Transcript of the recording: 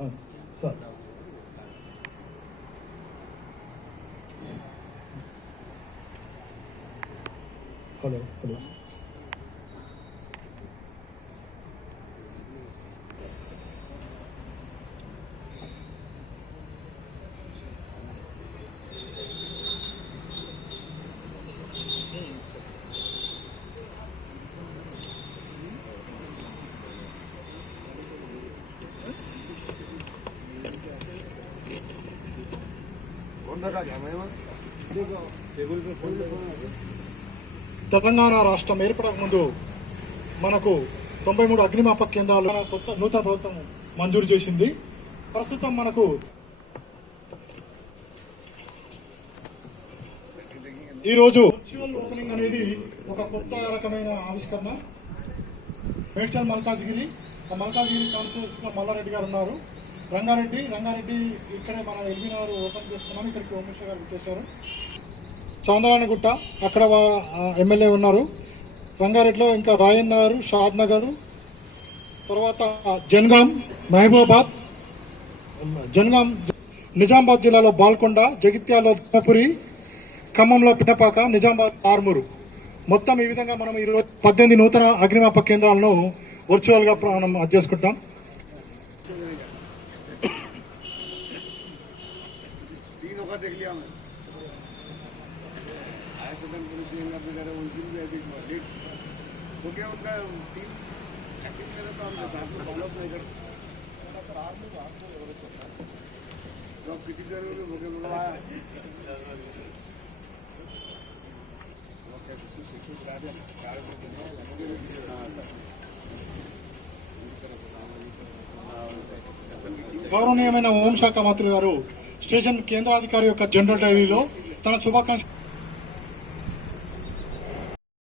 Sir hello hello Telangana రాష్ట్రం ఏర్పడక ముందు మనకు 93 అగ్నిమాపక కేంద్రాలు నూతన ప్రభుత్వం మంజూరు చేసింది. ప్రస్తుతం మనకు ఈరోజు వర్చువల్ ఓపెనింగ్ అనేది ఒక కొత్త రకమైన ఆవిష్కరణ. మేడ్చల్ మల్కాజ్గిరి కాన్స్టిట్యూన్సీలో మల్లారెడ్డి గారు ఉన్నారు. రంగారెడ్డి ఇక్కడే మన ఎల్బీనగర్ ఓపెన్ చేస్తున్నాం. ఇక్కడికి ఓమేశ్వర్ గారు వచ్చేసారు. చాంద్రాయణగుట్ట అక్కడ ఎమ్మెల్యే ఉన్నారు. రంగారెడ్డిలో ఇంకా రాయన్ నగర్, షాద్ నగర్, తర్వాత మహబూబాబాద్, నిజామాబాద్ జిల్లాలో బాల్కొండ, జగిత్యాలలో ధర్మపురి, ఖమ్మంలో పిఠపాక, నిజామాబాద్ ఆర్మూరు. మొత్తం ఈ విధంగా మనం ఈరోజు 18 నూతన అగ్నిమాపక కేంద్రాలను వర్చువల్గా మనం చేసుకుంటాం. क्योंकि उनका टीम एक्टिव करे तो हमने साथ में फॉलो नहीं करते तो किसी जरूर मुझे बुलवाया గౌరవనీయమైన హోంశాఖ మంత్రి గారు స్టేషన్ కేంద్రాధికారి యొక్క జనరల్ డైరీలో తన శుభాకాంక్ష